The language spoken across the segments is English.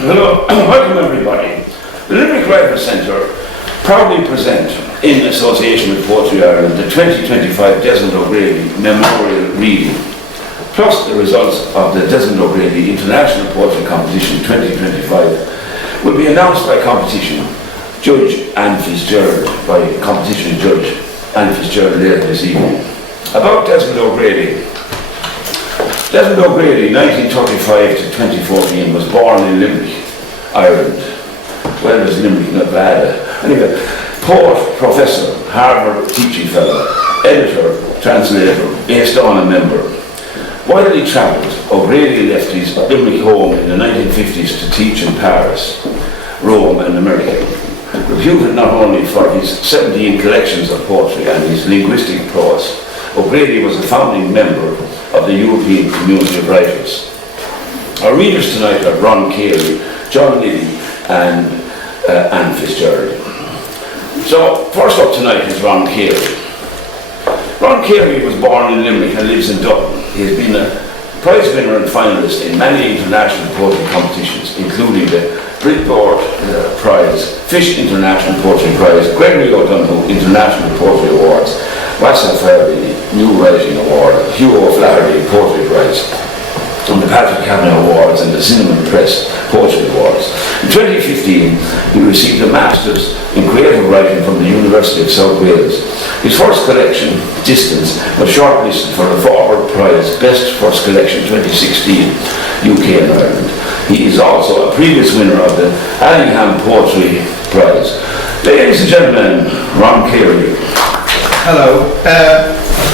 Hello, welcome everybody. The Limerick Writers Centre proudly present, in association with Poetry Ireland, the 2025 Desmond O'Grady Memorial Reading, plus the results of the Desmond O'Grady International Poetry Competition 2025 will be announced by competition judge Anne Fitzgerald, later this evening. About Desmond O'Grady. Desmond O'Grady, 1935 to 2014, was born in Limerick, Ireland. Well, it was Limerick, not bad. Anyway, poet, professor, Harvard teaching fellow, editor, translator, based on a member. Widely travelled, O'Grady left his Limerick home in the 1950s to teach in Paris, Rome and America. Reputed not only for his 17 collections of poetry and his linguistic prose, O'Grady was a founding member of the European Community of Writers. Our readers tonight are Ron Carey, John Liddy and Anne Fitzgerald. So first up tonight is Ron Carey. Ron Carey was born in Limerick and lives in Dublin. He has been a prize winner and finalist in many international poetry competitions, including the Britboard Prize, Fish International Poetry Prize, Gregory O'Donoghue International Poetry Awards, Wassel Fairley New Writing Award, Hugh O'Flaherty Poetry Prize, and the Patrick Kavanagh Awards and the Cinnamon Press Poetry Awards. In 2015, he received a Master's in Creative Writing from the University of South Wales. His first collection, Distance, was shortlisted for the Forward Prize Best First Collection 2016, UK and Ireland. He is also a previous winner of the Allingham Poetry Prize. Ladies and gentlemen, Ron Carey. Hello.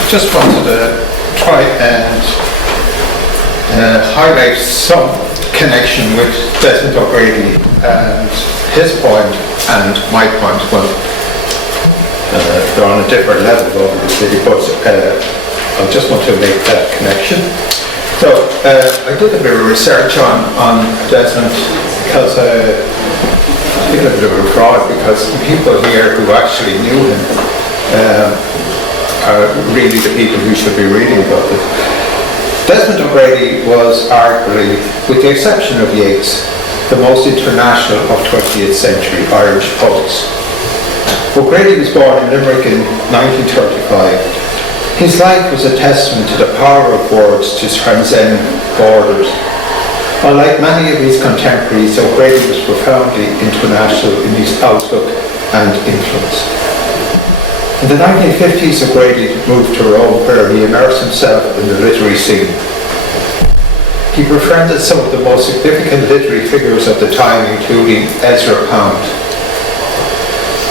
Just wanted to try and highlight some connection with Desmond O'Grady and his point and my point. Well, they're on a different level obviously, but I just want to make that connection. So I did a bit of research on Desmond because I did a bit of a fraud, because the people here who actually knew him are really the people who should be reading about it. Desmond O'Grady was arguably, with the exception of Yeats, the most international of 20th century Irish poets. O'Grady was born in Limerick in 1935. His life was a testament to the power of words to transcend borders. Unlike many of his contemporaries, O'Grady was profoundly international in his outlook and influence. In the 1950s, O'Grady moved to Rome, where he immersed himself in the literary scene. He befriended some of the most significant literary figures of the time, including Ezra Pound.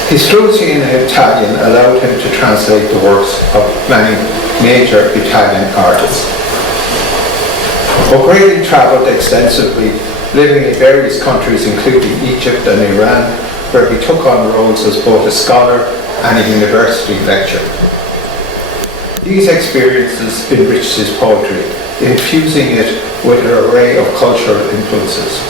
His fluency in Italian allowed him to translate the works of many major Italian artists. O'Grady travelled extensively, living in various countries including Egypt and Iran, where he took on roles as both a scholar and a university lecturer. These experiences enriched his poetry, infusing it with an array of cultural influences.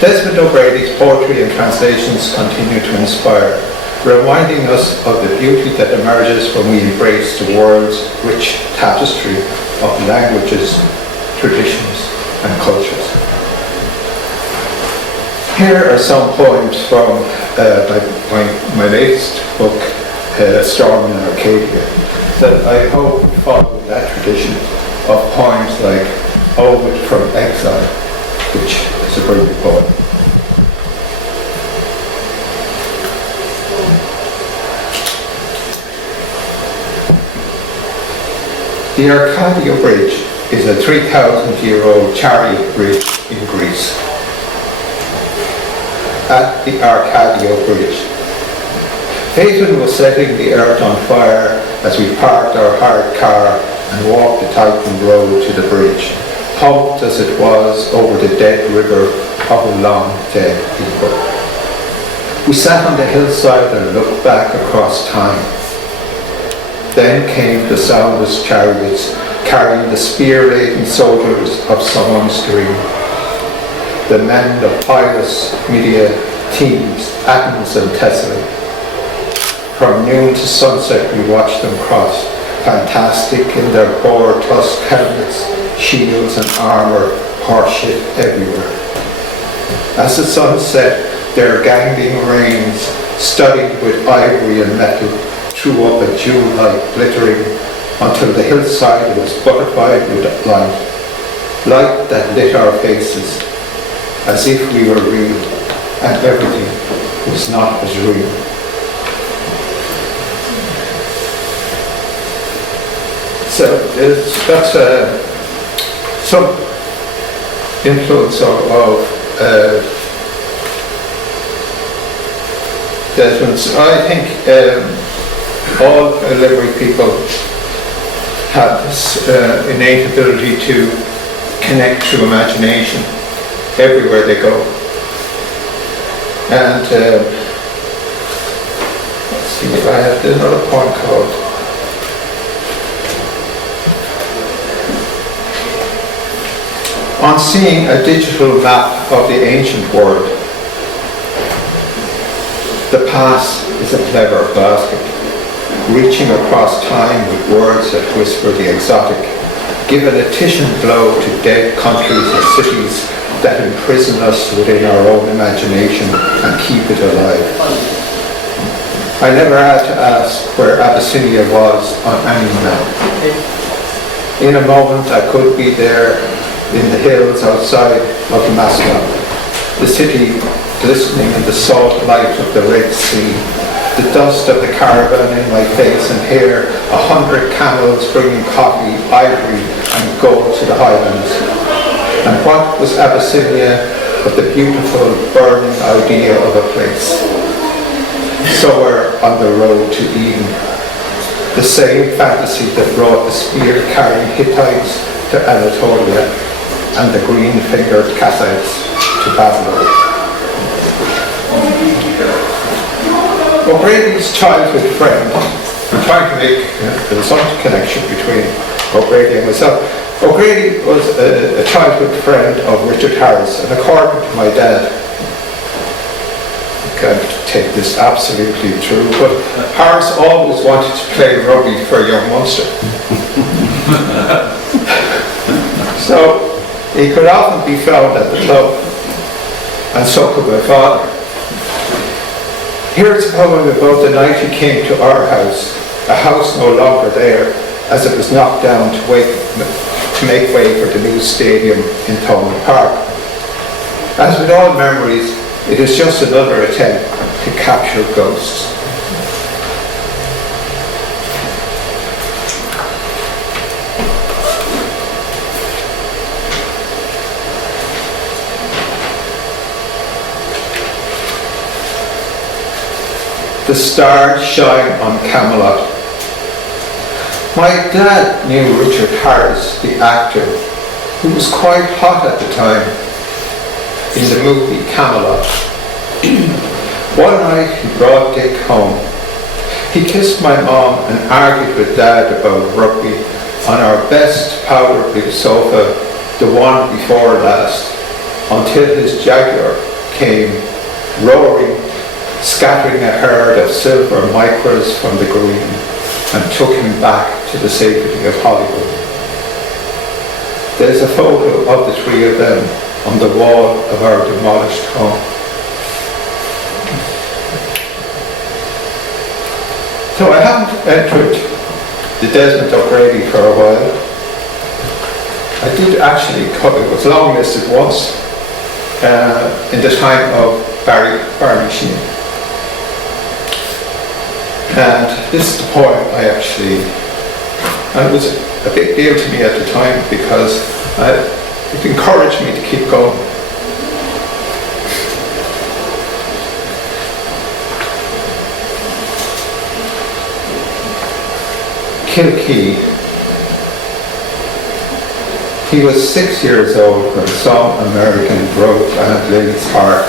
Desmond O'Grady's poetry and translations continue to inspire, reminding us of the beauty that emerges when we embrace the world's rich tapestry of languages, traditions, and cultures. Here are some poems from my latest book, Storm in Arcadia, that I hope follow that tradition of poems like Ovid from Exile, which is a brilliant poem. The Arcadia Bridge is a 3,000-year-old chariot bridge in Greece. At the Arcadia Bridge, Phaeton was setting the earth on fire as we parked our hired car and walked the tightened road to the bridge, pumped as it was over the dead river of a long dead people. We sat on the hillside and looked back across time. Then came the soundless chariots carrying the spear-laden soldiers of someone's dream. The men of Pilus, Medea, Thebes, Athens and Thessaly. From noon to sunset we watched them cross, fantastic in their boar-tusked helmets, shields and armour, horseshit everywhere. As the sun set, their gangling rains, studded with ivory and metal, threw up a jewel-like glittering until the hillside was butterflied with light that lit our faces, as if we were real, and everything was not as real. So that's some influence of Desmond's. I think all Limerick people have this innate ability to connect through imagination everywhere they go. And let's see if I have another point called. On seeing a digital map of the ancient world, the past is a clever basket, reaching across time with words that whisper the exotic, give an efficient blow to dead countries and cities that imprison us within our own imagination and keep it alive. I never had to ask where Abyssinia was on any map. In a moment I could be there in the hills outside of Damascus, the city glistening in the salt light of the Red Sea, the dust of the caravan in my face and hair, 100 camels bringing coffee, ivory and gold to the highlands. And what was Abyssinia but the beautiful burning idea of a place, somewhere on the road to Eden, the same fantasy that brought the spear-carrying Hittites to Anatolia and the green-fingered Kassites to Babylon. O'Grady's childhood friend, I'm trying to make some connection between O'Grady and myself. O'Grady was a childhood friend of Richard Harris, and according to my dad, I can't take this absolutely true, but Harris always wanted to play rugby for young Munster. So he could often be found at the club, and so could my father. Here's a poem about the night he came to our house, a house no longer there, as it was knocked down to make way for the new stadium in Thomond Park. As with all memories, it is just another attempt to capture ghosts. The stars shine on Camelot. My dad knew Richard Harris, the actor, who was quite hot at the time in the movie Camelot. One night he brought Dick home. He kissed my mom and argued with Dad about rugby on our best powder-blue sofa, the one before last, until his Jaguar came roaring, scattering a herd of silver micras from the green, and took him back to the safety of Hollywood. There's a photo of the three of them on the wall of our demolished home. So I haven't entered the Desmond O'Grady for a while. I did actually cover, it was long listed once, in the time of Barney Sheen. And this is the poem and it was a big deal to me at the time because it encouraged me to keep going. Kilkee. He was 6 years old when some American broke Aunt Lily's heart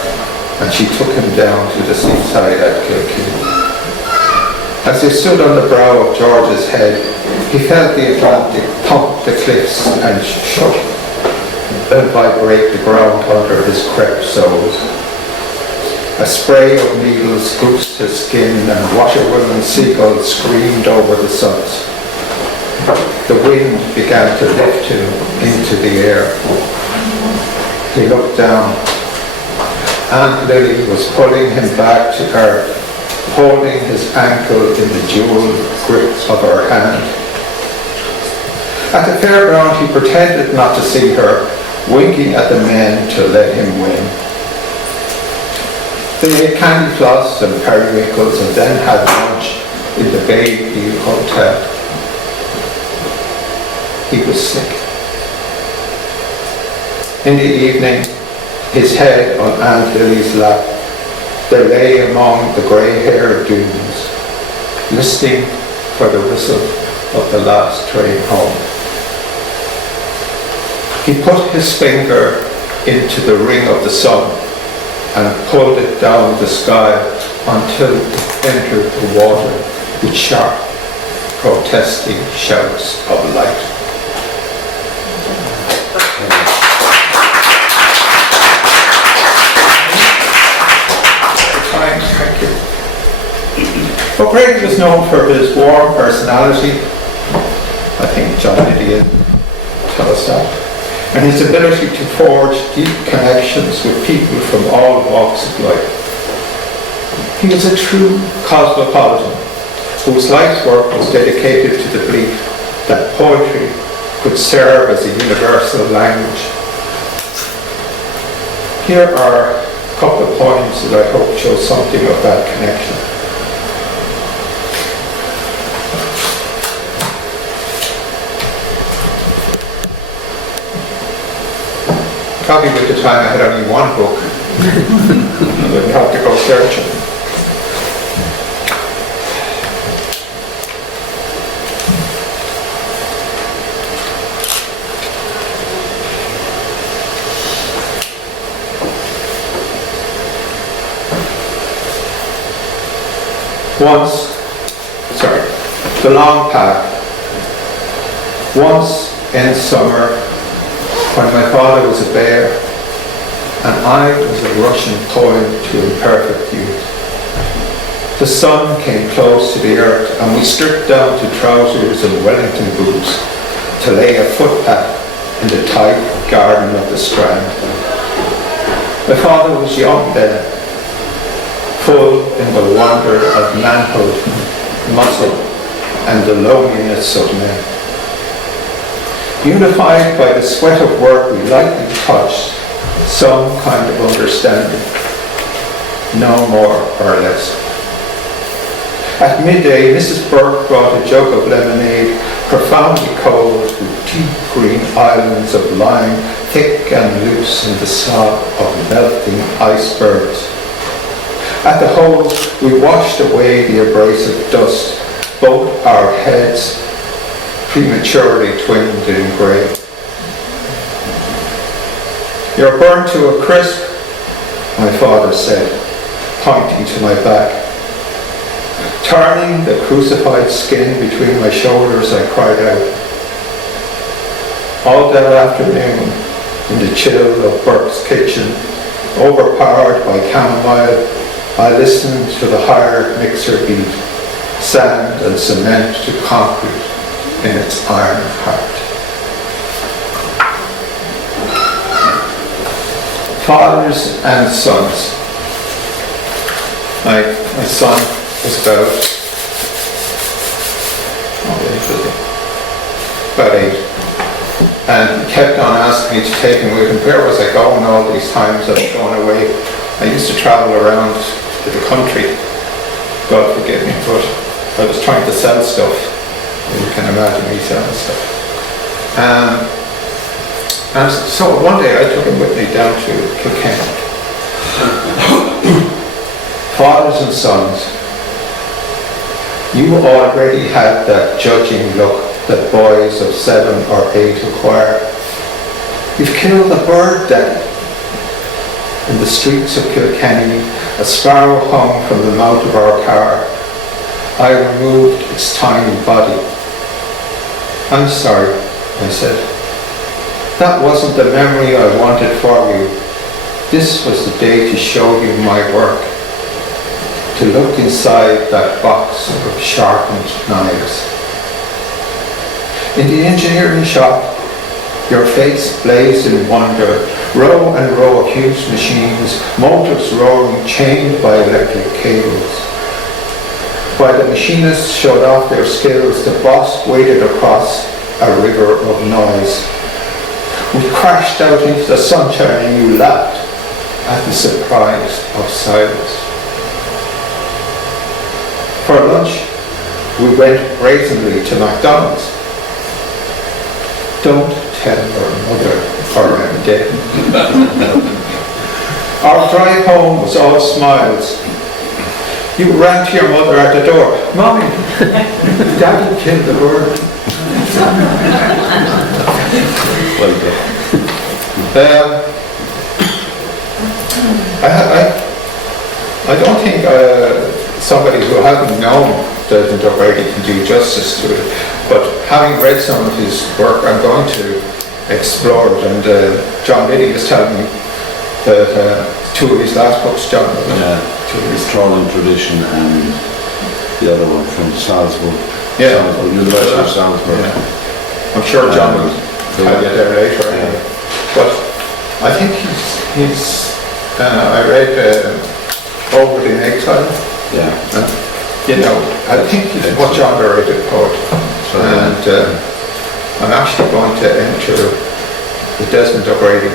and she took him down to the seaside at Kilkee. As he stood on the brow of George's head, he felt the Atlantic thump the cliffs and shook and vibrate the ground under his crept soles. A spray of needles goosed his skin and washerwomen seagulls screamed over the suns. The wind began to lift him into the air. He looked down. Aunt Lily was pulling him back to earth, holding his ankle in the jeweled grip of her hand. At the fairground, he pretended not to see her, winking at the men to let him win. They ate candy floss and periwinkles and then had lunch in the Bayview Hotel. He was sick. In the evening, his head on Aunt Lily's lap, they lay among the grey-haired dunes, listening for the whistle of the last train home. He put his finger into the ring of the sun and pulled it down the sky until it entered the water with sharp, protesting shouts of light. Thank you. O'Grady was known for his warm personality. I think John Liddy will tell us that. And his ability to forge deep connections with people from all walks of life. He was a true cosmopolitan whose life's work was dedicated to the belief that poetry could serve as a universal language. Here are a couple of poems that I hope show something of that connection. Probably with the time I had only one book. I wouldn't have to go searching. The long path. Once in summer, when my father was a bear, and I was a Russian poem to imperfect youth. The sun came close to the earth, and we stripped down to trousers and Wellington boots to lay a footpath in the tight garden of the Strand. My father was young then, full in the wonder of manhood, muscle, and the loneliness of men. Unified by the sweat of work, we lightly touched some kind of understanding, no more or less. At midday, Mrs. Burke brought a jug of lemonade, profoundly cold, with deep green islands of lime, thick and loose in the sob of melting icebergs. At the hole, we washed away the abrasive dust, both our heads prematurely twinned in grey. "You're burnt to a crisp," my father said, pointing to my back. Turning the crucified skin between my shoulders, I cried out. All that afternoon, in the chill of Burke's kitchen, overpowered by chamomile, I listened to the hired mixer beat, sand and cement to concrete in its iron heart. Fathers and sons. My son was about 8. And he kept on asking me to take him with him. Where was I going all these times I was going away? I used to travel around to the country, God forgive me, but I was trying to sell stuff. You can imagine me selling stuff. And so one day I took him with me down to Kilkenny. Fathers and sons, you already had that judging look that boys of 7 or 8 acquire. You've killed a bird, Daddy. In the streets of Kilkenny, a sparrow hung from the mouth of our car. I removed its tiny body. I'm sorry, I said. That wasn't the memory I wanted for you. This was the day to show you my work. To look inside that box of sharpened knives. In the engineering shop, Your face blazed in wonder, row and row of huge machines, motors roaring, chained by electric cables. While the machinists showed off their skills, the boss waded across a river of noise. We crashed out into the sunshine and you laughed at the surprise of silence. For lunch, we went brazenly to McDonald's. Don't tell your mother or I'm dead. Our drive home was all smiles. You ran to your mother at the door. Mommy, Daddy killed the bird. I don't think somebody who hasn't known Desmond O'Grady can do justice to it, but having read some of his work, I'm going to explore it. And John Liddy was telling me that two of his last books, John, his Trawling Tradition and the other one from Salzburg. Salzburg, University of Salzburg. Yeah. I'm sure John will tell you there later. But I think he's I read Over in Exile. I think he's a much underrated poet. And I'm actually going to enter the Desmond O'Grady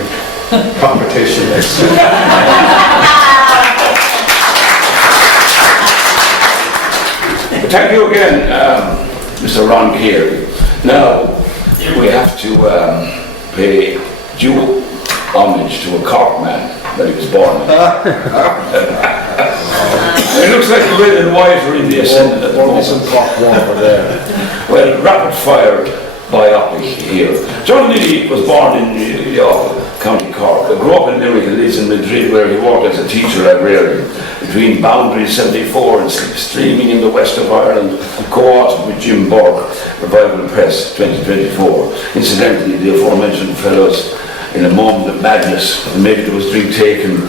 competition next year. Thank you again, Mr. Ron Carey. Now, we have to pay due homage to a Cork man that he was born in. It looks like the red and white are in the ascendant at the moment. Some Cork over there. Well, rapid fire biopic here. John Liddy was born in York, County Cork. Grew up in Limerick and lives in Madrid, where he worked as a teacher librarian. Between Boundaries 74 and Streaming in the West of Ireland, co-authored with Jim Burke, Revival Press 2024. Incidentally, the aforementioned fellows, in a moment of madness, maybe there was drink taken,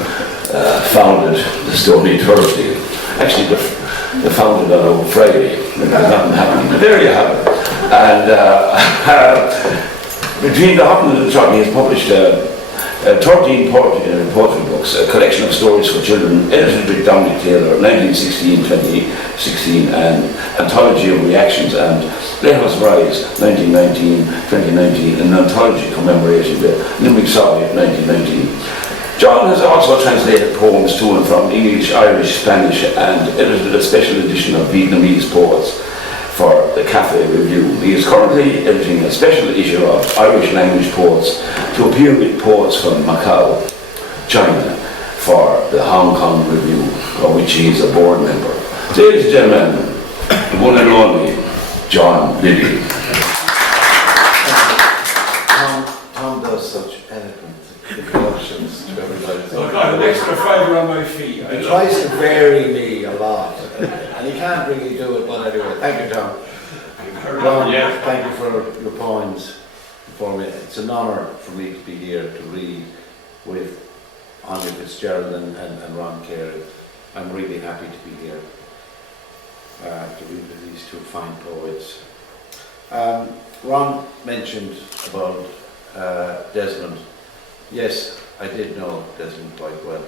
founded the Stony Thursday. Actually, they founded on a Friday. There's nothing happening. But there you have it. And between the hot and the trot, he has published 13 poetry books, a collection of stories for children, edited by Dominic Taylor, 1916-2016, and Anthology of Reactions, and Let Us Rise, 1919-2019, an anthology commemorating the Limerick Soviet, 1919. John has also translated poems to and from English, Irish, Spanish, and edited a special edition of Vietnamese poets for the Cafe Review. He is currently editing a special issue of Irish language poets to appear with poets from Macau, China, for the Hong Kong Review, of which he is a board member. Ladies and gentlemen, the one and only John Liddy. Tom does such eloquent introductions to everybody. I've got an extra fibre on my feet. He tries to vary me a lot, and he can't really do it, but anyway. Thank you, Tom. Ron, thank you for your poems for me. It's an honour for me to be here to read with Anne Fitzgerald and Ron Carey. I'm really happy to be here to read with these two fine poets. Ron mentioned about Desmond. Yes, I did know Desmond quite well,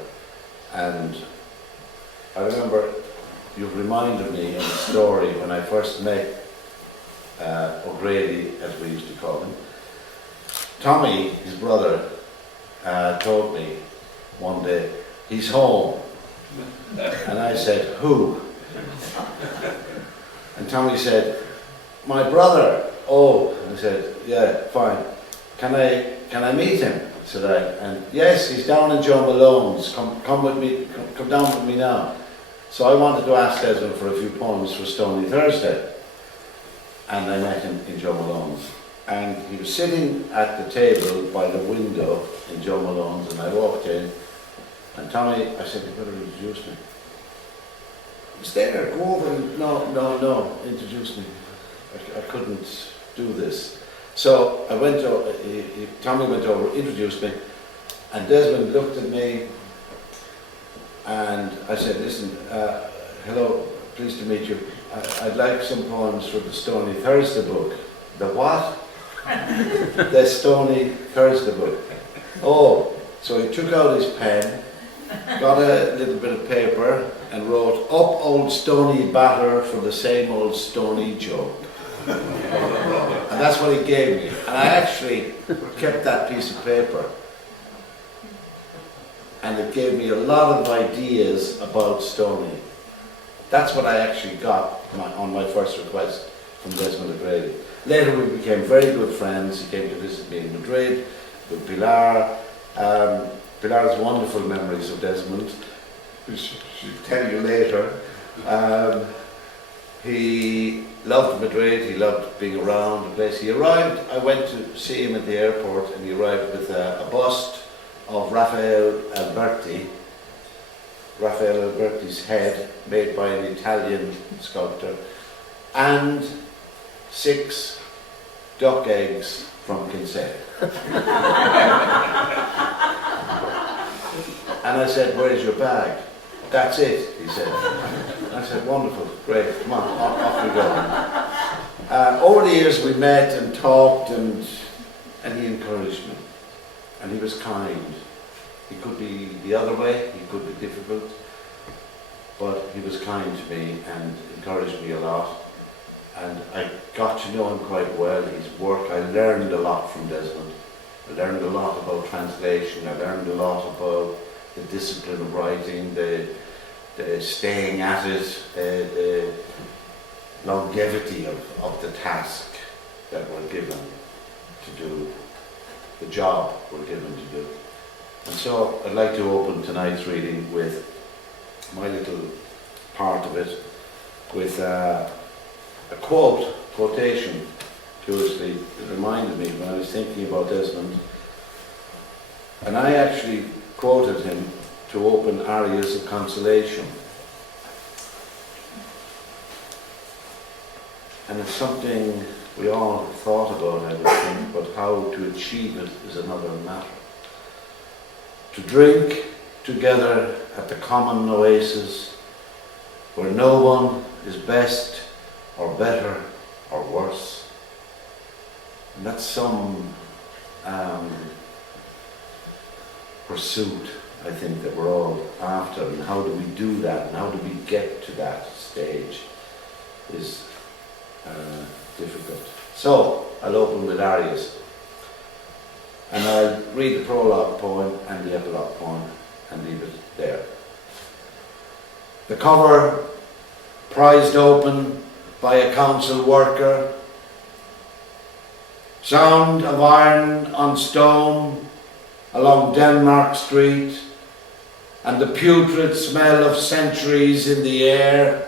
and I remember you reminded me of a story when I first met O'Grady, as we used to call him. Tommy, his brother, told me one day, he's home. And I said, who? And Tommy said, my brother. Oh, I said, yeah, fine. Can I meet him? Said I. And yes, he's down in Joe Malone's. Come with me. Come down with me now. So I wanted to ask Desmond for a few poems for Stony Thursday. And I met him in Joe Malone's. And he was sitting at the table by the window in Joe Malone's, and I walked in. And Tommy, I said, you better introduce me. He's there, go over and no, introduce me. I couldn't do this. So I went over, Tommy went over, introduced me, and Desmond looked at me, and I said, listen, hello, pleased to meet you. I'd like some poems for the Stony Thursday book. The what? The stony vegetable. Oh, so he took out his pen, got a little bit of paper and wrote, "Up old stony batter for the same old stony jug." And that's what he gave me. And I actually kept that piece of paper. And it gave me a lot of ideas about Stony. That's what I actually got on my first request from Desmond O'Grady. Later we became very good friends. He came to visit me in Madrid with Pilar. Pilar has wonderful memories of Desmond, which she'll tell you later. He loved Madrid, he loved being around the place. He arrived, I went to see him at the airport, and he arrived with a bust of Raphael Alberti's head, made by an Italian sculptor, and 6 duck eggs from Kinsale. And I said, "Where's your bag?" "That's it," he said. I said, "Wonderful, great, come on, off we go." Over the years we met and talked, and he encouraged me. And he was kind. He could be the other way, he could be difficult, but he was kind to me and encouraged me a lot. And I got to know him quite well, his work. I learned a lot from Desmond. I learned a lot about translation, I learned a lot about the discipline of writing, the staying at it, the longevity of the task that we're given to do. The job we're given to do. And so I'd like to open tonight's reading with my little part of it, with a quotation, curiously, that reminded me when I was thinking about Desmond. And I actually quoted him to open Arias of Consolation. And it's something we all have thought about, I would think, but how to achieve it is another matter. To drink together at the common oasis, where no one is best or better or worse. And that's some pursuit, I think, that we're all after. And how do we do that? And how do we get to that stage is difficult. So, I'll open with Arias. And I'll read the prologue poem and the epilogue poem and leave it there. The cover, prized open by a council worker. Sound of iron on stone along Denmark Street, and the putrid smell of centuries in the air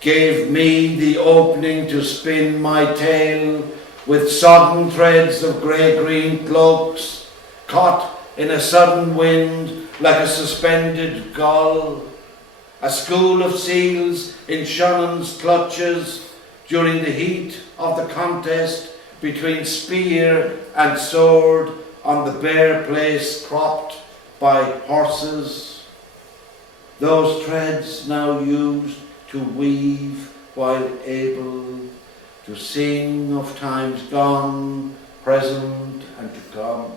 gave me the opening to spin my tale with sodden threads of grey-green cloaks, caught in a sudden wind like a suspended gull. A school of seals in Shannon's clutches during the heat of the contest between spear and sword on the bare place cropped by horses. Those threads now used to weave while able to sing of times gone, present and to come,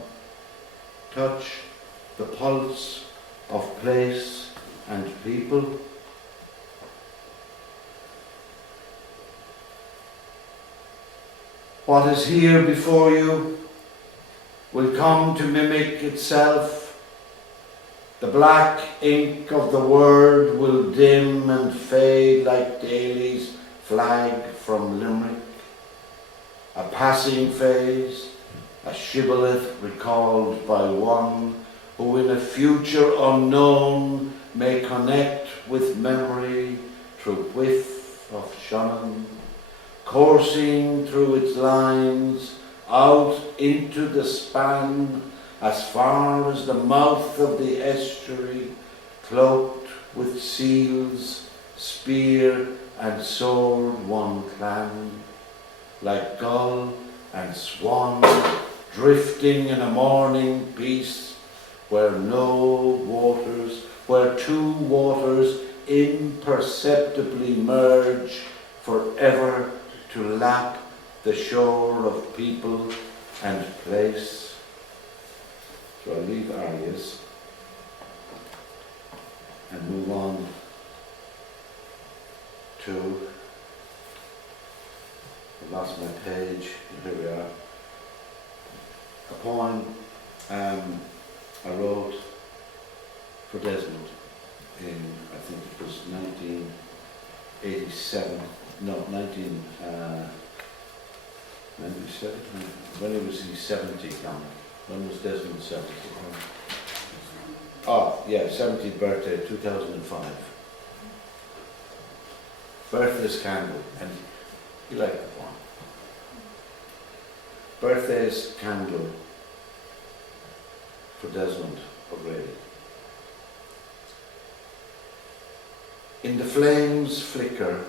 touch the pulse of place and people. What is here before you will come to mimic itself. The black ink of the word will dim and fade like Daly's flag from Limerick. A passing phase, a shibboleth recalled by one who in a future unknown may connect with memory through whiff of Shannon, coursing through its lines out into the span as far as the mouth of the estuary, cloaked with seals, spear and sword one clan, like gull and swan drifting in a morning peace, where two waters imperceptibly merge forever to lap the shore of people and place. So I'll leave arias and move on to, I lost my page, here we are, a poem I wrote for Desmond in, I think it was 1987, no, 1997, when he was 70, when was Desmond 70? Oh, yeah, 70th birthday, 2005. Birthday's Candle, and you like the poem. Birthday's Candle for Desmond O'Grady. In the flames flicker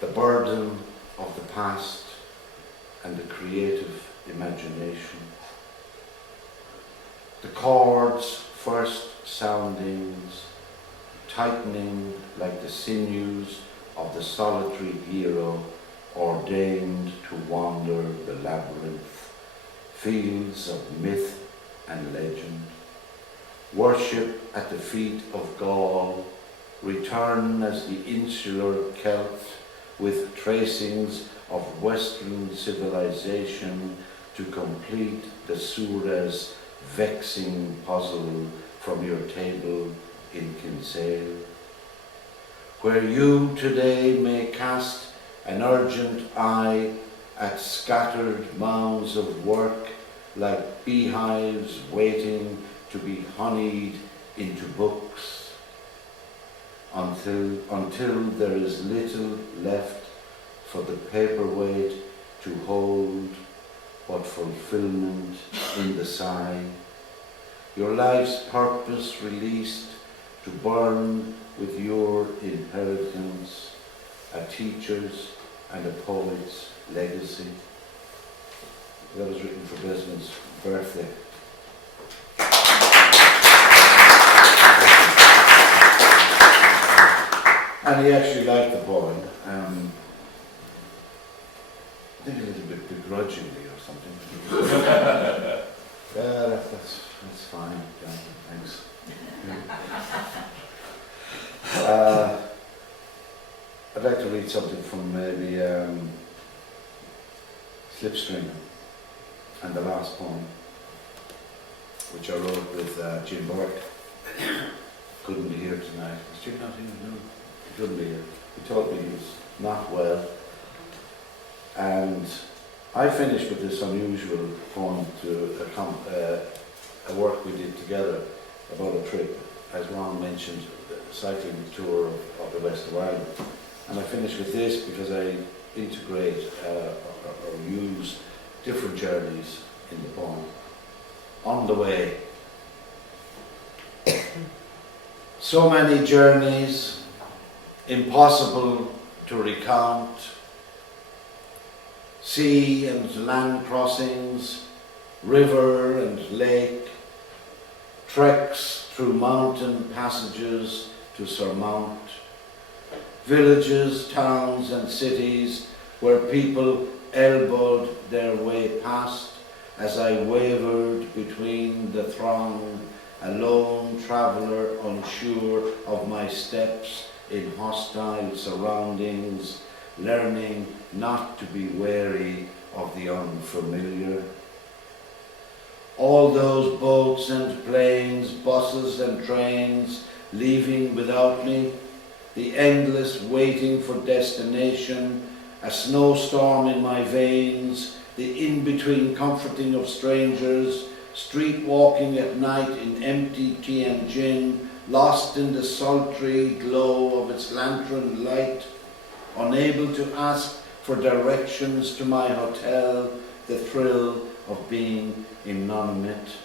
the burden of the past and the creative imagination. The chords' first soundings tightening like the sinews of the solitary hero ordained to wander the labyrinth, fields of myth and legend. Worship at the feet of Gaul, return as the insular Celt with tracings of Western civilization to complete the Suras' vexing puzzle from your table in Kinsale, where you today may cast an urgent eye at scattered mounds of work like beehives waiting to be honeyed into books, until there is little left for the paperweight to hold but fulfillment in the sigh. Your life's purpose released to burn with your inheritance, a teacher's and a poet's legacy. That was written for Desmond's birthday. And he actually liked the poem. I think a little bit begrudgingly or something. Yeah, that's fine, John. Thanks. I'd like to read something from maybe Slipstream and the last poem, which I wrote with Jim Burke. Couldn't be here tonight. Is Jim not here? No, he couldn't be here. He told me he was not well. And I finished with this unusual poem to a work we did together about a trip, as Ron mentioned, the cycling tour of the west of Ireland. And I finished with this because I integrate or use different journeys in the poem. On the way. So many journeys, impossible to recount. Sea and land crossings, river and lake, treks through mountain passages to surmount, villages, towns and cities where people elbowed their way past as I wavered between the throng, a lone traveller unsure of my steps in hostile surroundings, learning not to be wary of the unfamiliar. All those boats and planes, buses and trains leaving without me, the endless waiting for destination, a snowstorm in my veins, the in-between comforting of strangers, street walking at night in empty Tianjin, lost in the sultry glow of its lantern light, unable to ask for directions to my hotel, the thrill of being in non-mit.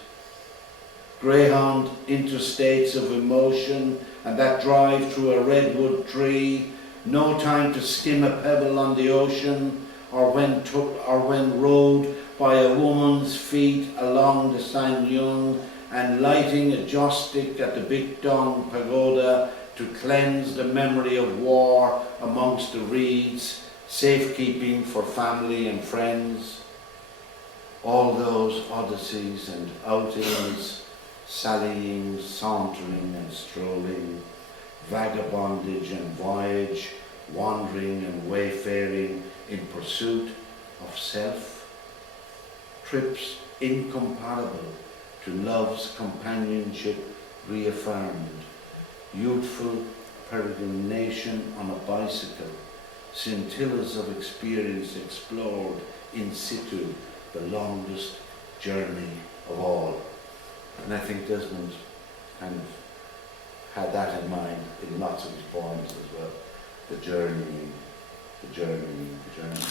Greyhound interstates of emotion and that drive through a redwood tree, no time to skim a pebble on the ocean, or when rode by a woman's feet along the Sanyung and lighting a joss stick at the Big Dong Pagoda to cleanse the memory of war amongst the reeds, safekeeping for family and friends, all those odysseys and outings, sallying, sauntering and strolling, vagabondage and voyage, wandering and wayfaring in pursuit of self, trips incomparable to love's companionship reaffirmed, youthful peregrination on a bicycle, scintillas of experience explored in situ, the longest journey of all. And I think Desmond kind of had that in mind in lots of his poems as well. The journey, the journey, the journey.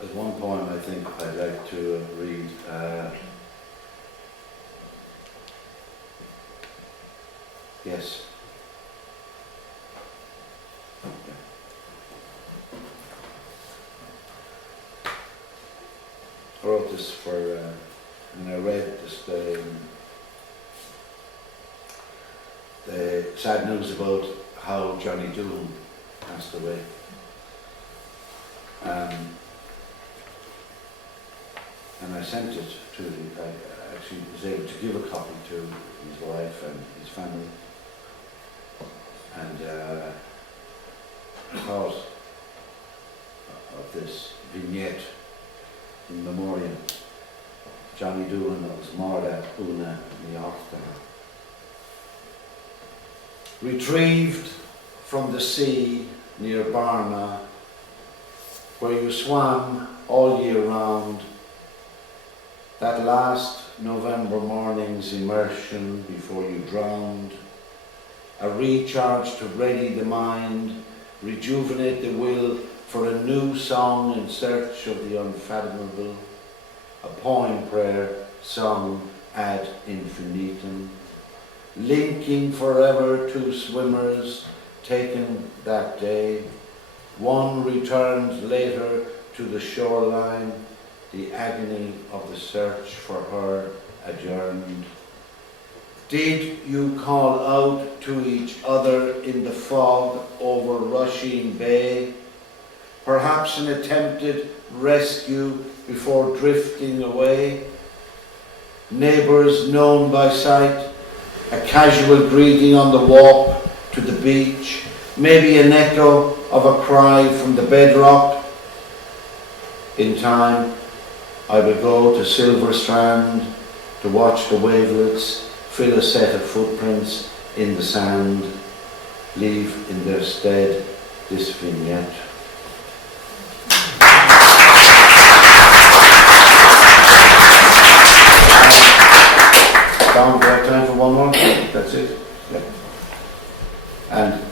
There's one poem I think I'd like to read. Yes. Okay. I wrote this for, and I read this, the sad news about how Johnny Doohan passed away. And I sent it to I actually was able to give a copy to his wife and his family. And I thought of this vignette in memoriam. Johnny Doohan was Marda Una Niachta. Retrieved from the sea near Barna, where you swam all year round, that last November morning's immersion before you drowned, a recharge to ready the mind, rejuvenate the will for a new song in search of the unfathomable, a poem prayer sung ad infinitum, linking forever two swimmers taken that day, one returned later to the shoreline, the agony of the search for her adjourned. Did you call out to each other in the fog over Rushing Bay? Perhaps an attempted rescue before drifting away? Neighbours known by sight, a casual greeting on the walk to the beach, maybe an echo of a cry from the bedrock. In time, I will go to Silver Strand to watch the wavelets fill a set of footprints in the sand, leave in their stead this vignette. Down, do I have time for one more? That's it? Yeah. And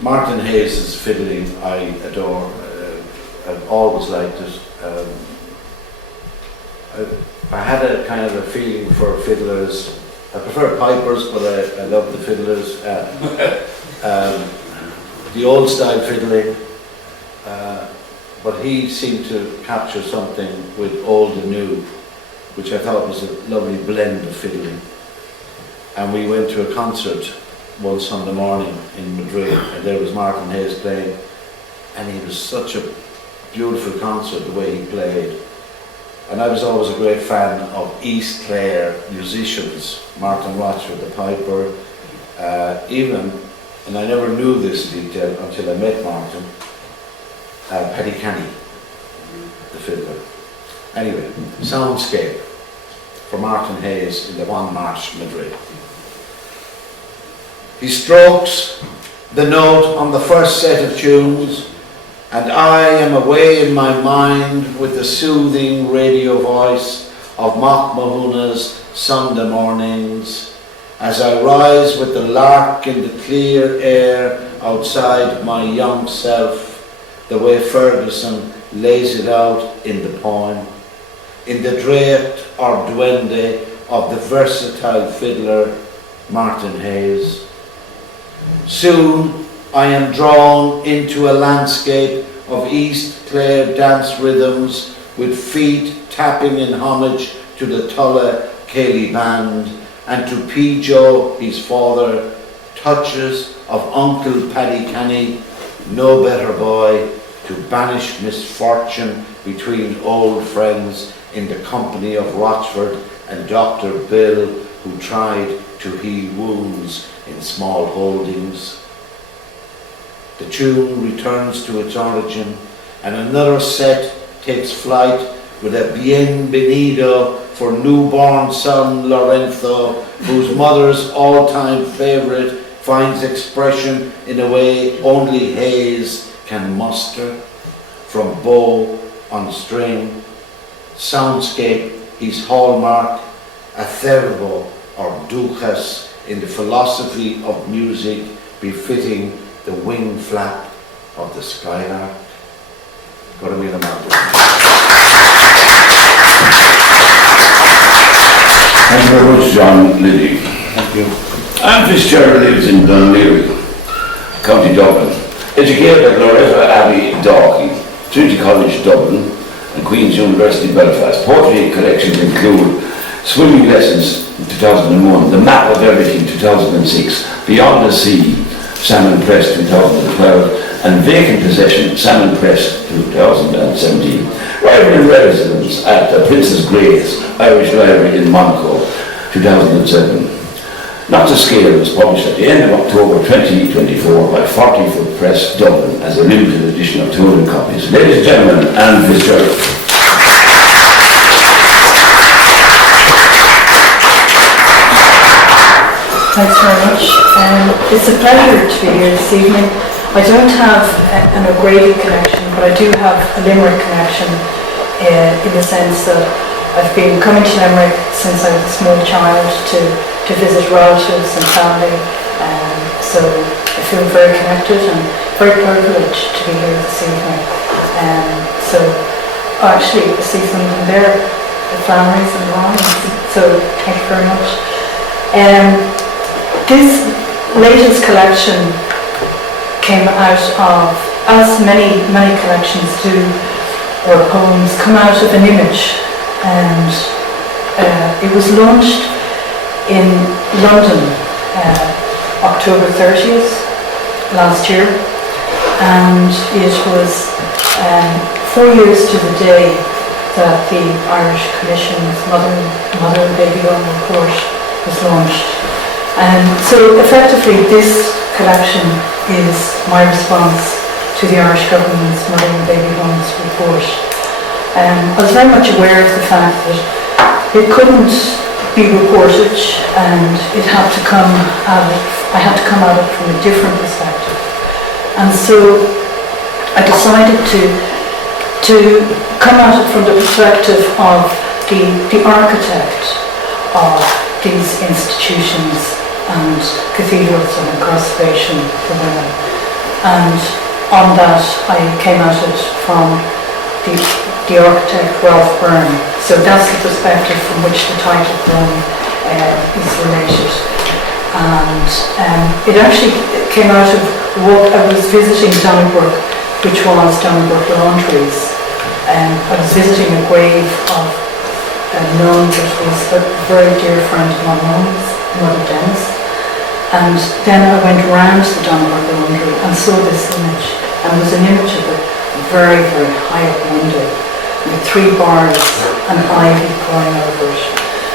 Martin Hayes' fiddling I adore. I've always liked it. I had a kind of a feeling for fiddlers. I prefer pipers, but I love the fiddlers. The old style fiddling, but he seemed to capture something with old and new, which I thought was a lovely blend of fiddling. And we went to a concert one Sunday morning in Madrid, and there was Martin Hayes playing, and he was such a beautiful concert the way he played. And I was always a great fan of East Clare musicians, Martin Rochford, the piper, even, and I never knew this detail until I met Martin, Paddy Kenny, the fiddler. Anyway, soundscape for Martin Hayes in the One March, Madrid. He strokes the note on the first set of tunes, and I am away in my mind with the soothing radio voice of Mock Mahuna's Sunday mornings, as I rise with the lark in the clear air outside my young self, the way Ferguson lays it out in the poem, in the draped or duende of the versatile fiddler Martin Hayes. Soon I am drawn into a landscape of East Clare dance rhythms with feet tapping in homage to the Tulla Cayley band and to Pijo, his father, touches of Uncle Paddy Kenny, no better boy, to banish misfortune between old friends in the company of Rochford and Dr. Bill, who tried to heal wounds in small holdings. The tune returns to its origin, and another set takes flight with a bienvenido for newborn son Lorenzo, whose mother's all-time favourite finds expression in a way only Hayes can muster. From bow on string, soundscape, his hallmark, acerbo or duchess in the philosophy of music befitting the wing flap of the skylark. Go to me the mountain. Thank you very much, John Liddy. Thank you. Anne Fitzgerald lives in Limerick, County Dublin. Educated at Loreto Abbey, Dalkey, Trinity College, Dublin, and Queen's University, Belfast. Poetry collections include Swimming Lessons, 2001, The Map of Everything, 2006, Beyond the Sea, Salmon Press, 2012, and Vacant Possession, Salmon Press, 2017. Writer in residence at the Princess Grace Irish Library in Monaco, 2007. Not to Scale was published at the end of October 2024 by 40 Foot Press, Dublin, as a limited edition of 200 copies. Ladies and gentlemen, Anne Fitzgerald. Thanks very much. It's a pleasure to be here this evening. I don't have an O'Grady connection, but I do have a Limerick connection in the sense that I've been coming to Limerick since I was a small child to visit relatives and family. So I feel very connected and very privileged to be here this evening. So actually I see something there, the families and lines. So thank you very much. This latest collection came out of, as many collections do, or poems, come out of an image, and it was launched in London October 30th last year, and it was 4 years to the day that the Irish Commission's Mother and Baby Home report was launched. So effectively this collection is my response to the Irish Government's Mother and Baby Homes report. I was very much aware of the fact that it couldn't be reported and it had to come at it, I had to come at it from a different perspective. And so I decided to come at it from the perspective of the architect of these institutions and cathedrals and incarceration for women. And on that I came at it from the architect Ralph Byrne. So that's the perspective from which the title poem is related. And it actually came out of what I was visiting Donnybrook, which was Donnybrook Laundries. I was visiting a grave of a nun that was a very dear friend of my mum's, Mother Dennis. And then I went round the Donnybrook Laundry and saw this image, and it was an image of a very, very high up window with 3 bars and ivy growing over it.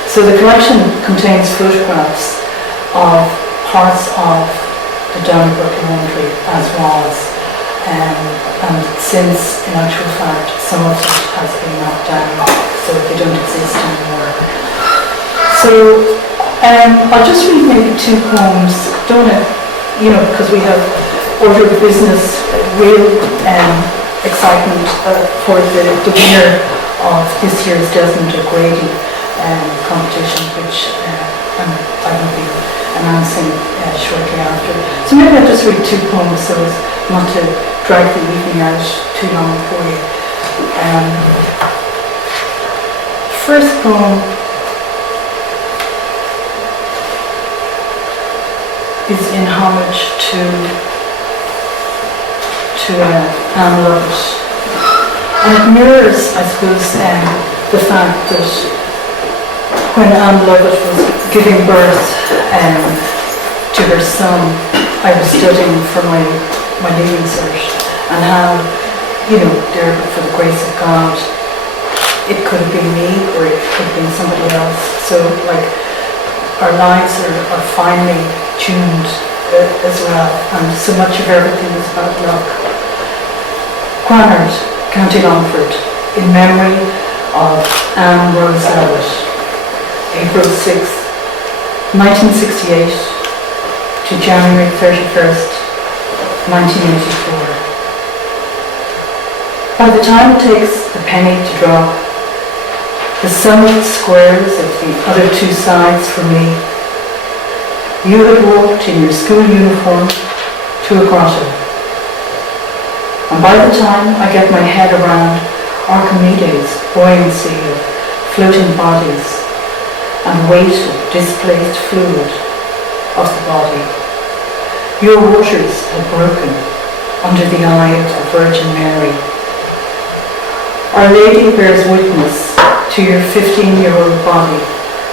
So the collection contains photographs of parts of the Donnybrook Laundry as was, and since, in actual fact, some of it has been knocked down, so they don't exist anymore. So I'll just read maybe 2 poems, don't I? Because we have order of business, real excitement for the winner of this year's Desmond O'Grady competition, which I will be announcing shortly after. So maybe I'll just read 2 poems so as not to drag the evening out too long for you. First poem is in homage to Anne Lovett. And it mirrors, I suppose, the fact that when Anne Lovett was giving birth to her son, I was studying for my leaving cert, and how, there, for the grace of God, it could have been me or it could have been somebody else. So our lives are finely tuned as well, and so much of everything is about luck. Granard, County Longford, in memory of Anne Rose Elliott, April 6th, 1968 to January 31st, 1984. By the time it takes the penny to drop, the summit squares of the other two sides for me, you had walked in your school uniform to a grotto. And by the time I get my head around Archimedes' buoyancy of floating bodies and weight of displaced fluid of the body, your waters had broken under the eye of the Virgin Mary. Our Lady bears witness to your 15-year-old body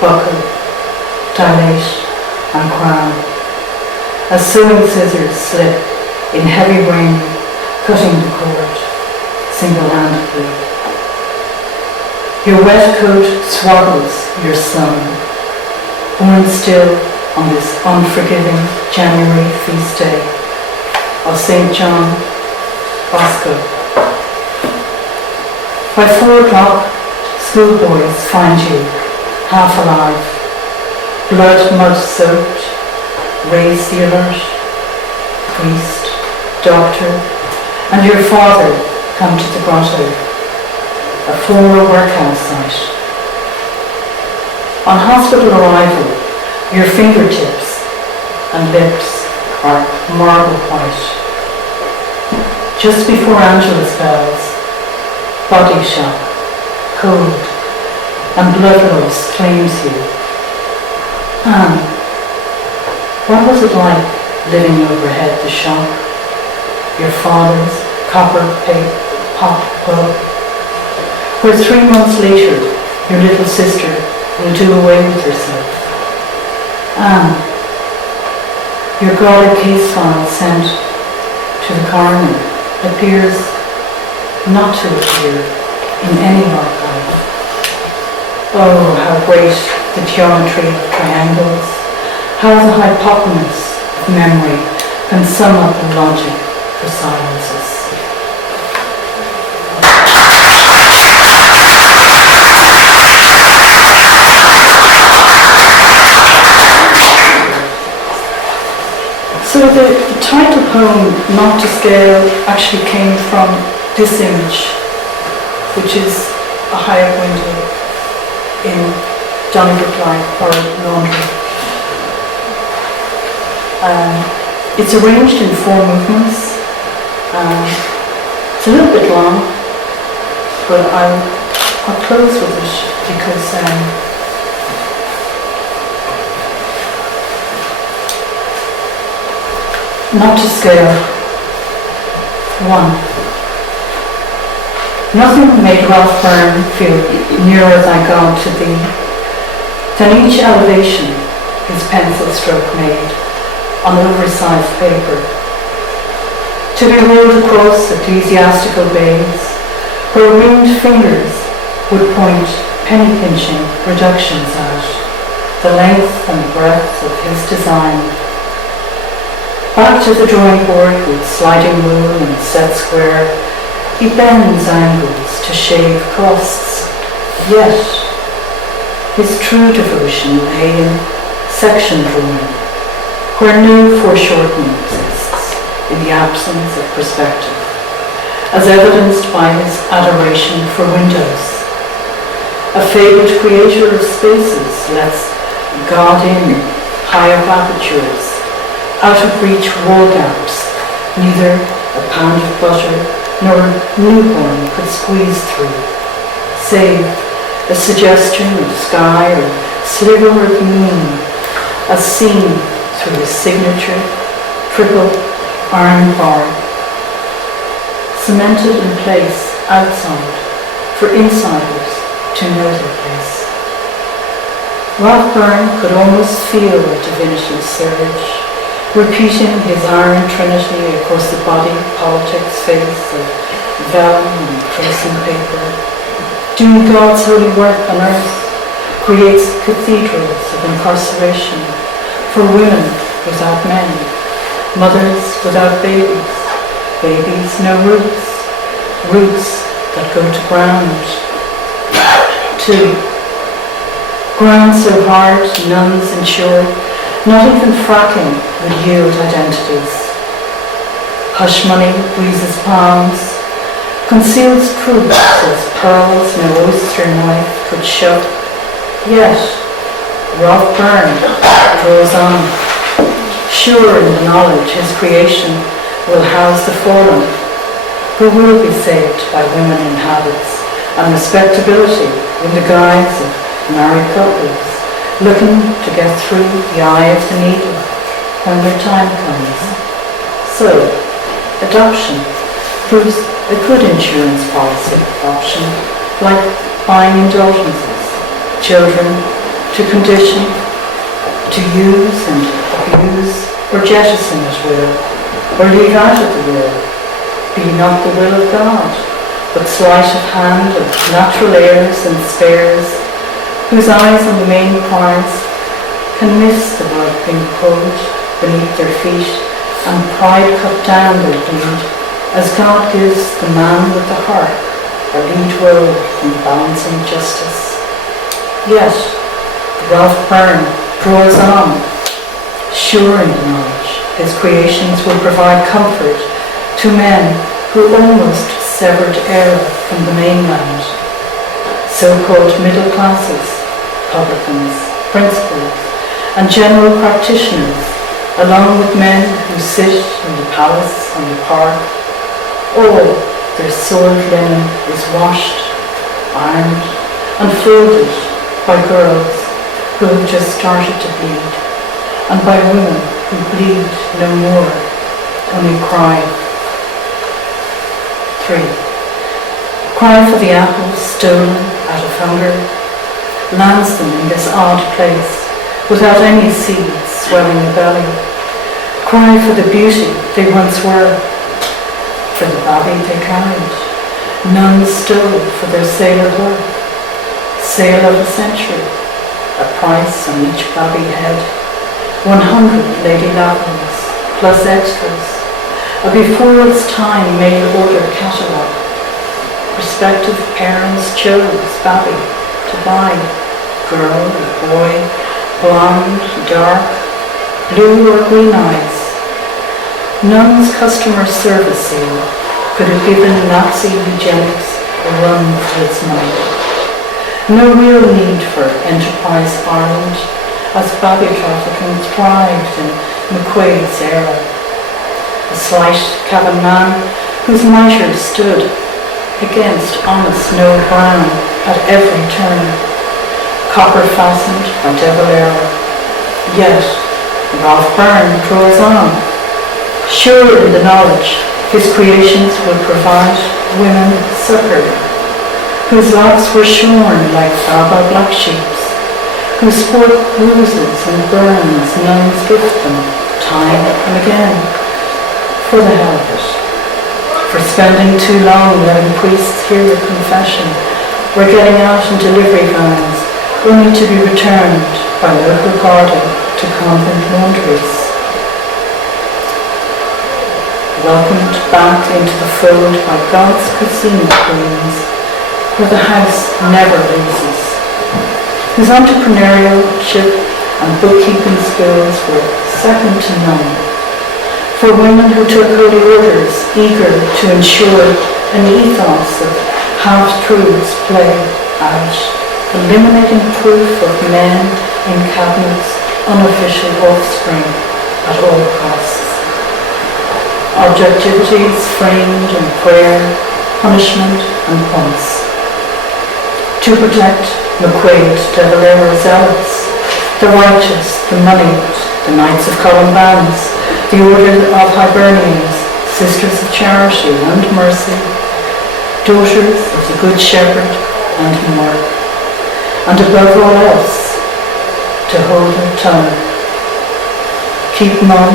buckle, dilate and crown, as sewing scissors slip in heavy rain, cutting the cord single-handedly. Your wet coat swaddles your son, born still on this unforgiving January feast day of St. John Bosco. By 4 o'clock, schoolboys find you half alive, blood mud soaked. Raise the alert. Priest, doctor, and your father come to the grotto, a former workhouse site. On hospital arrival, your fingertips and lips are marble white. Just before Angelus bells, body shock, cold, and blood loss claims you. Anne, what was it like living overhead the shop, your father's copper pot pub, where 3 months later your little sister will do away with herself? Anne, your gaudy case file sent to the coroner appears not to appear in any archive. Oh, how great the geometry of triangles, how the hypotenuse of memory can sum up the logic for silences. So the title poem, Not to Scale, actually came from this image, which is a hired window in Donnybrook Line or Laundry. It's arranged in 4 movements. It's a little bit long, but I'll close with it because not to scale. 1. Nothing made Ralph Byrne feel nearer thy God to thee than each elevation his pencil stroke made on oversized paper. To be rolled across ecclesiastical bays where winged fingers would point penny-pinching reductions out, the length and breadth of his design. Back to the drawing board with sliding rule and set square, he bends angles to shave costs, yet his true devotion lay in section drawing, where no foreshortening exists in the absence of perspective, as evidenced by his adoration for windows. A fabled creator of spaces lets God in higher apertures, out of reach wall gaps, neither a pound of butter nor a newborn could squeeze through, save a suggestion of sky or sliver of moon, as seen through his signature, triple iron bar, cemented in place outside for insiders to know their place. Ralph Byrne could almost feel the divinity surge repeating his iron trinity across the body politic's face of vellum and tracing paper, doing God's holy work on earth, creates cathedrals of incarceration for women without men, mothers without babies, babies no roots, roots that go to ground. 2. Ground so hard nuns ensure not even fracking would yield identities. Hush money breezes palms, conceals truths as pearls no oyster knife could show. Yet, Ralph Byrne draws on, sure in the knowledge his creation will house the fallen, who will be saved by women in habits and respectability in the guise of married couples, looking to get through the eye of the needle when their time comes. So, adoption proves a good insurance policy option, like buying indulgences, children to condition, to use and abuse, or jettison at will, or leave out of the will, be not the will of God, but sleight of hand of natural heirs and spares, whose eyes on the main prize can miss the rug being pulled beneath their feet and pride cut down their deed, as God gives the man with the heart a lead role in balancing justice. Yet, Ralph Byrne draws on, sure in the knowledge his creations will provide comfort to men who almost severed era from the mainland, so-called middle classes, publicans, principals, and general practitioners, along with men who sit in the palace and the park. All their soiled linen is washed, ironed, and folded by girls who have just started to bleed, and by women who bleed no more, only cry. 3. Cry for the apples stolen out of hunger, lands them in this odd place, without any seeds swelling the belly. Cry for the beauty they once were, for the baby they carried, none stole for their sailor work. Sale of a century, a price on each baby head, 100 lady lavins, plus extras, a before its time mail-order catalogue. Prospective parents chose baby to buy, girl or boy, blonde, dark, blue or green eyes. None's customer service seal could have given Nazi eugenics a run for its money. No real need for enterprise Ireland, as baby trafficking thrived in McQuaid's era. A slight cabin man whose mitre stood against honest Noel Brown at every turn, copper fastened by devil era. Yet Ralph Byrne draws on, sure in the knowledge his creations would provide women succor, whose locks were shorn like Baba black sheep's, who sport bruises and burns nuns gift them time and again, for the hell of it, for spending too long letting priests hear their confession, or getting out in delivery vans only to be returned by local guarding to convent laundries. Welcomed back into the fold by God's casino queens, where the house never loses, whose entrepreneurship and bookkeeping skills were second to none, for women who took holy orders eager to ensure an ethos of half-truths play out, eliminating proof of men in cabinets' unofficial offspring at all costs. Objectivities framed in prayer, punishment and points. To protect McQuaid, de Valera zealots, the righteous, the moneyed, the Knights of Columbans, the Order of Hibernians, Sisters of Charity and Mercy, Daughters of the Good Shepherd and more, and above all else, to hold her tongue, keep mum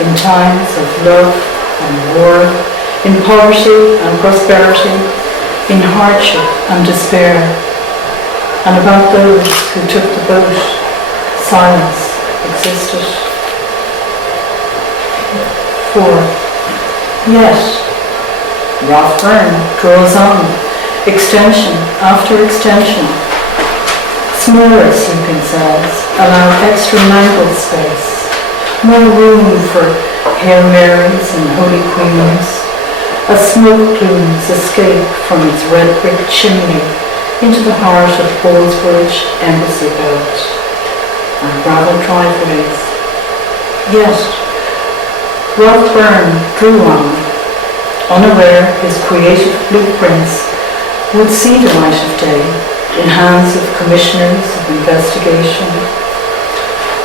in times of love and war, in poverty and prosperity, in hardship and despair, and about those who took the boat, silence existed. 4. Yet, Ralph Byrne draws on, extension after extension. Smaller sleeping cells allow extra mangled space, more room for Hail Marys and Holy Queens, as smoke plumes escape from its red brick chimney into the heart of Ballsbridge Embassy Belt and gravel driveways. Yet, Ralph Byrne drew on, unaware his creative blueprints would see the light of day in hands of commissioners of investigation.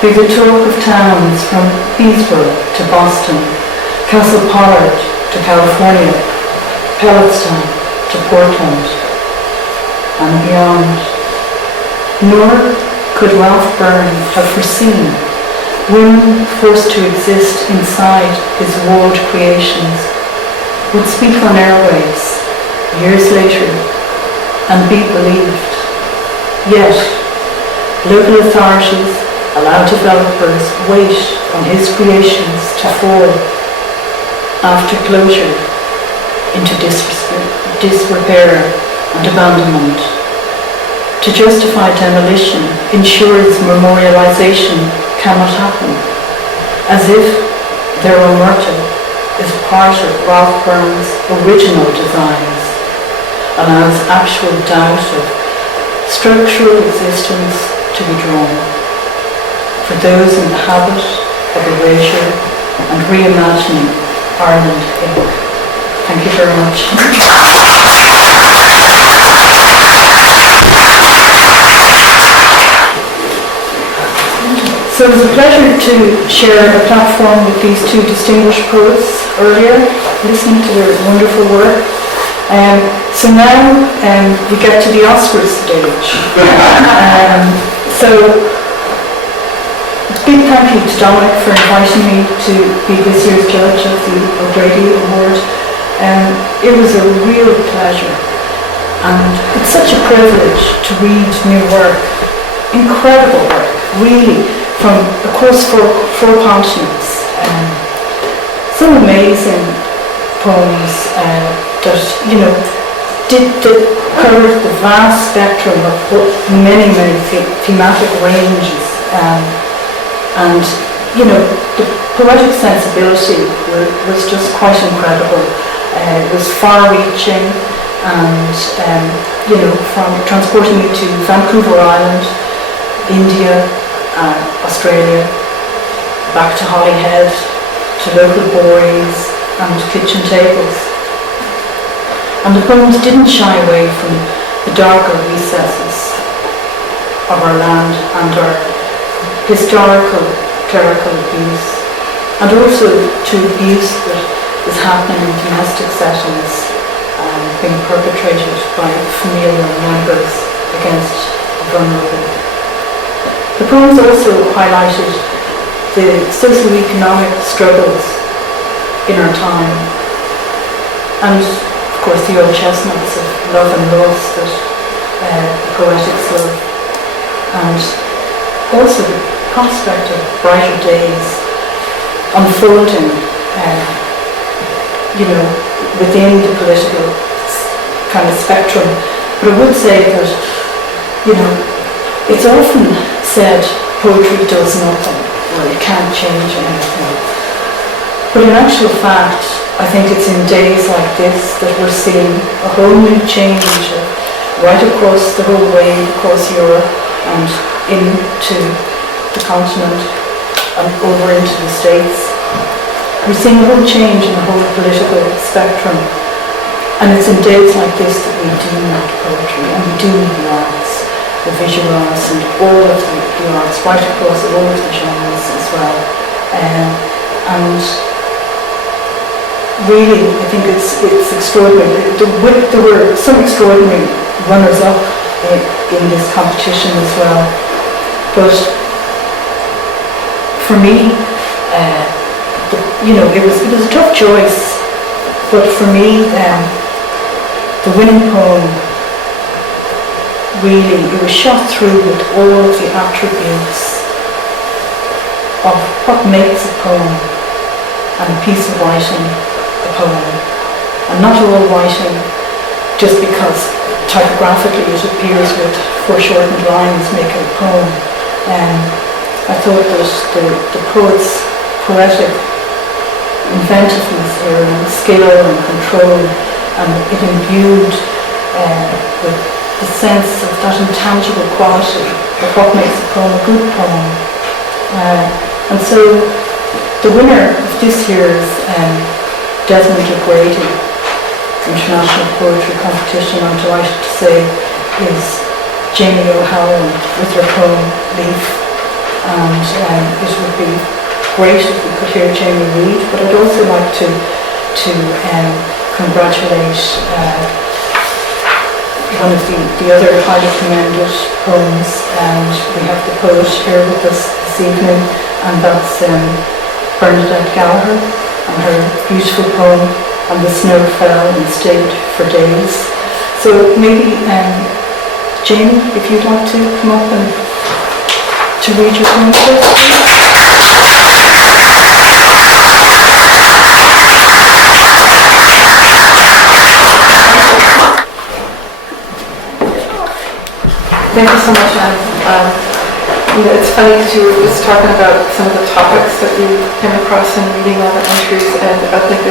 Be the talk of towns from Beesborough to Boston, Castle Pollard to California, Pelletstown to Portland, and beyond. Nor could Ralph Byrne have foreseen women forced to exist inside his walled creations would speak on airwaves years later and be believed. Yet, local authorities allow developers wait on his creations to fall after closure into disrepair and abandonment. To justify demolition ensures memorialization cannot happen, as if their omerta is part of Ralph Byrne's original designs, allows actual doubt of structural existence to be drawn for those in the habit of erasure and reimagining Ireland Inc. Thank you very much. So it was a pleasure to share a platform with these two distinguished poets earlier, listening to their wonderful work. So now we get to the Oscars stage. So big thank you to Dominic for inviting me to be this year's judge of the O'Grady Award. It was a real pleasure, and it's such a privilege to read new work, incredible work, really, from across four continents. Some amazing poems that, did cover the vast spectrum of many thematic ranges. And the poetic sensibility was just quite incredible. It was far-reaching, and from transporting me to Vancouver Island, India, Australia, back to Holyhead, to local breweries and kitchen tables. And the poems didn't shy away from the darker recesses of our land and our historical clerical abuse, and also to abuse that is happening in domestic settings, being perpetrated by familial members against the vulnerable. The poems also highlighted the socio-economic struggles in our time, and of course the old chestnuts of love and loss that the poetics love, and also the prospect of brighter days unfolding, within the political kind of spectrum. But I would say that, it's often said poetry does nothing, or it can't change anything. But in actual fact, I think it's in days like this that we're seeing a whole new change right across the whole way, across Europe and into the continent and over into the States. We're seeing a whole change in the whole political spectrum, and it's in days like this that we do need poetry, and we do need the arts, the visual arts and all of the arts right across all of the genres as well. And really, I think it's extraordinary. There were some extraordinary runners-up in this competition as well. But for me, the it was a tough choice, but for me, the winning poem really, it was shot through with all of the attributes of what makes a poem and a piece of writing a poem. And not all writing just because typographically it appears with foreshortened lines make it a poem. I thought that the poet's poetic inventiveness here and skill and control, and it imbued with the sense of that intangible quality of what makes a poem a good poem. And so the winner of this year's Desmond O'Grady International Poetry Competition, I'm delighted to say, is Jamie O'Halloran with her poem Leaf. And it would be great if we could hear Jamie read, but I'd also like to congratulate one of the other highly commended poems, and we have the poet here with us this evening, and that's Bernadette Gallagher and her beautiful poem And the Snow Fell and Stayed for Days. So maybe Jamie, if you'd like to come up and to read your poem to us, please. Thank you so much, Anne. It's funny because you were just talking about some of the topics that you came across in reading all the entries, and I think,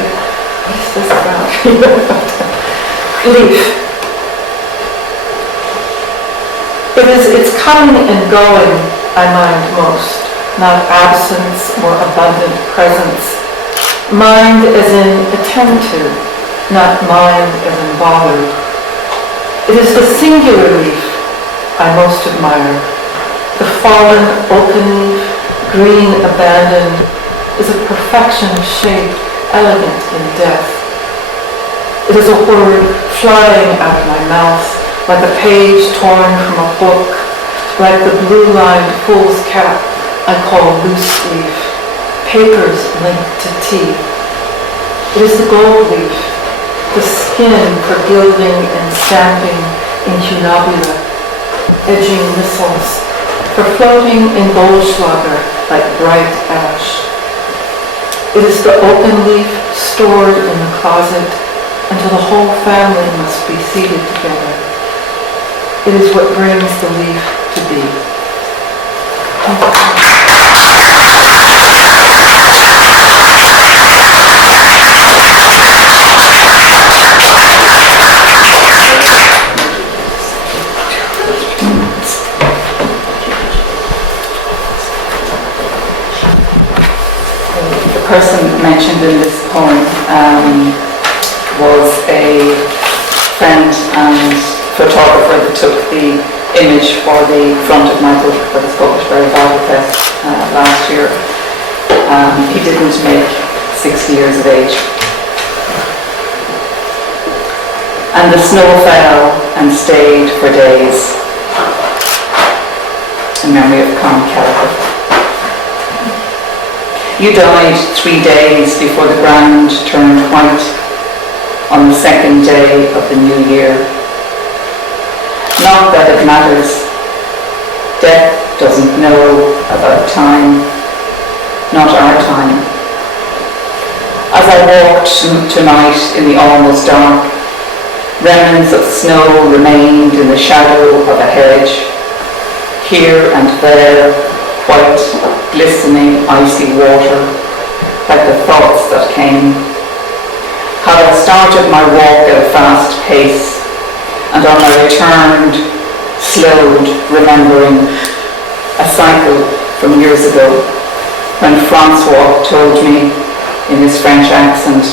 what is this about? Leaf. It's coming and going I mind most, not absence or abundant presence. Mind as in attend to, not mind as in bothered. It is the singular leaf I most admire. The fallen open leaf, green abandoned, is a perfection of shape, elegant in death. It is a word flying out of my mouth, like a page torn from a book, like the blue-lined fool's cap I call loose leaf, papers linked to tea. It is the gold leaf, the skin for gilding and stamping incunabula, edging missiles, for floating in Goldschlager like bright ash. It is the open leaf stored in the closet until the whole family must be seated together. It is what brings the leaf to be. Thank you. The person mentioned in this poem was a friend and photographer that took the image for the front of my book that was published by Revival Press last year. He didn't make 60 years of age. And the snow fell and stayed for days, in memory of Con Kelly. You died 3 days before the ground turned white on the second day of the new year. Not that it matters. Death doesn't know about time, not our time. As I walked tonight in the almost dark, remnants of snow remained in the shadow of a hedge. Here and there, white, glistening, icy water, like the thoughts that came. How I started my walk at a fast pace, and on my return, slowed, remembering a cycle from years ago, when Francois told me, in his French accent,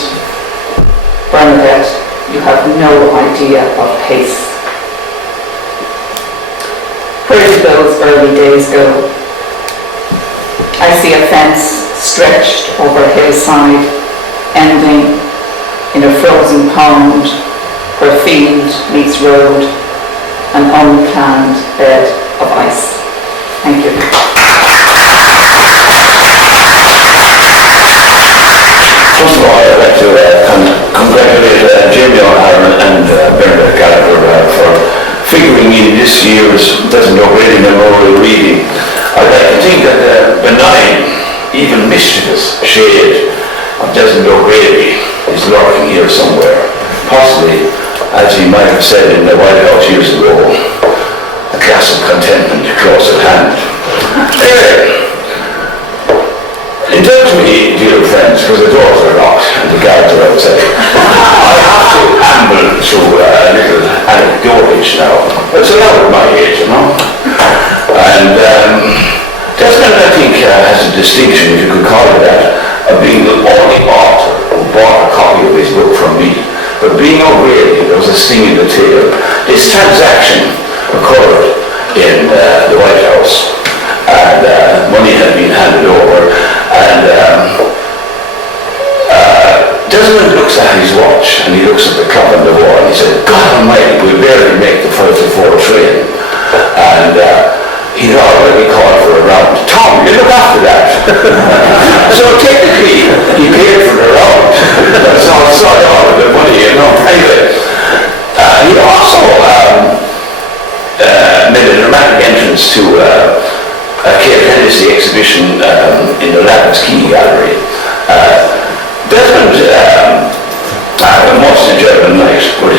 "Bernadette, you have no idea of pace." Where did those early days go? I see a fence stretched over a hillside, ending in a frozen pond where field meets road, an unplanned bed of ice. Thank you. like to congratulate Jamie O'Hara and Bernard Gallagher for figuring in this year's Desmond O'Grady Memorial Reading. I'd like to think that the benign, even mischievous shade of Desmond O'Grady is lurking here somewhere. Possibly, as he might have said in the White House years ago, a glass of contentment close at hand. Anyway, indulge me, dear friends, because the doors are locked and the guards are outside. I have to amble through a little anecdotage now. It's allowed at my age, you know. And Desmond, I think, has a distinction, if you could call it that, of being the only author who bought a copy of his book from me. But being O'Grady, there was a sting in the tail. This transaction occurred in the White House, and money had been handed over, and Desmond looks at his watch, and he looks at the clock on the wall, and he said, God Almighty, we barely make the 5 to 4 train. And he'd already called for a round. Tom, you look after that. So technically, he paid for the round. That's outside all of the money, you know. Anyway, he also made a dramatic entrance to a Kate Hennessy exhibition in the Lappin's Key Gallery. Desmond had a most enjoyable night, but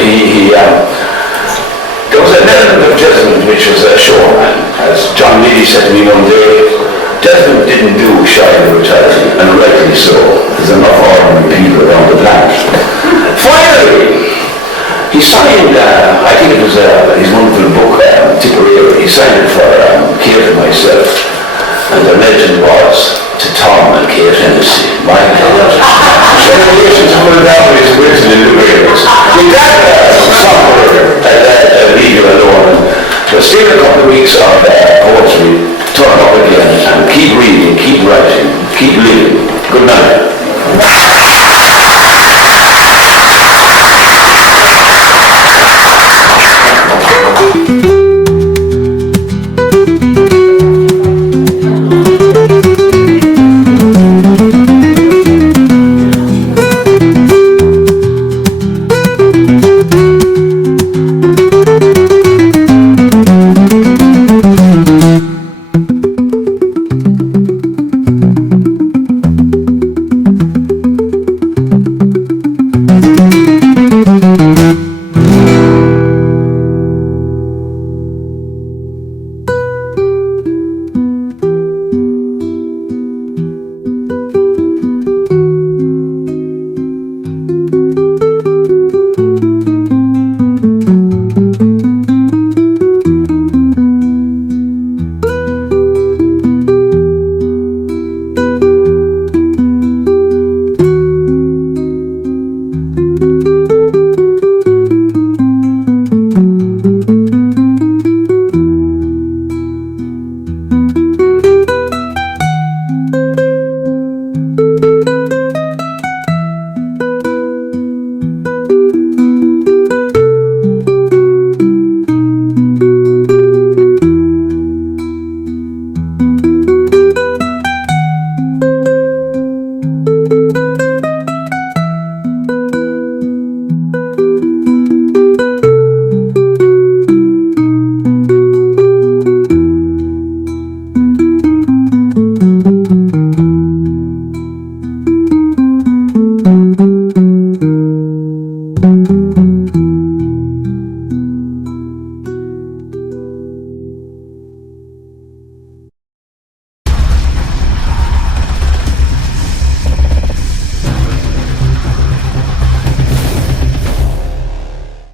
there was an element of Desmond which was a showman. As John Liddy said to me one day, Desmond didn't do shy advertising, and rightly so. There's enough ordinary people around the planet. Finally, he signed, I think it was his wonderful book, Tipperary. He signed it for Kate and myself, and the legend was to Tom and Kate Hennessy. My God.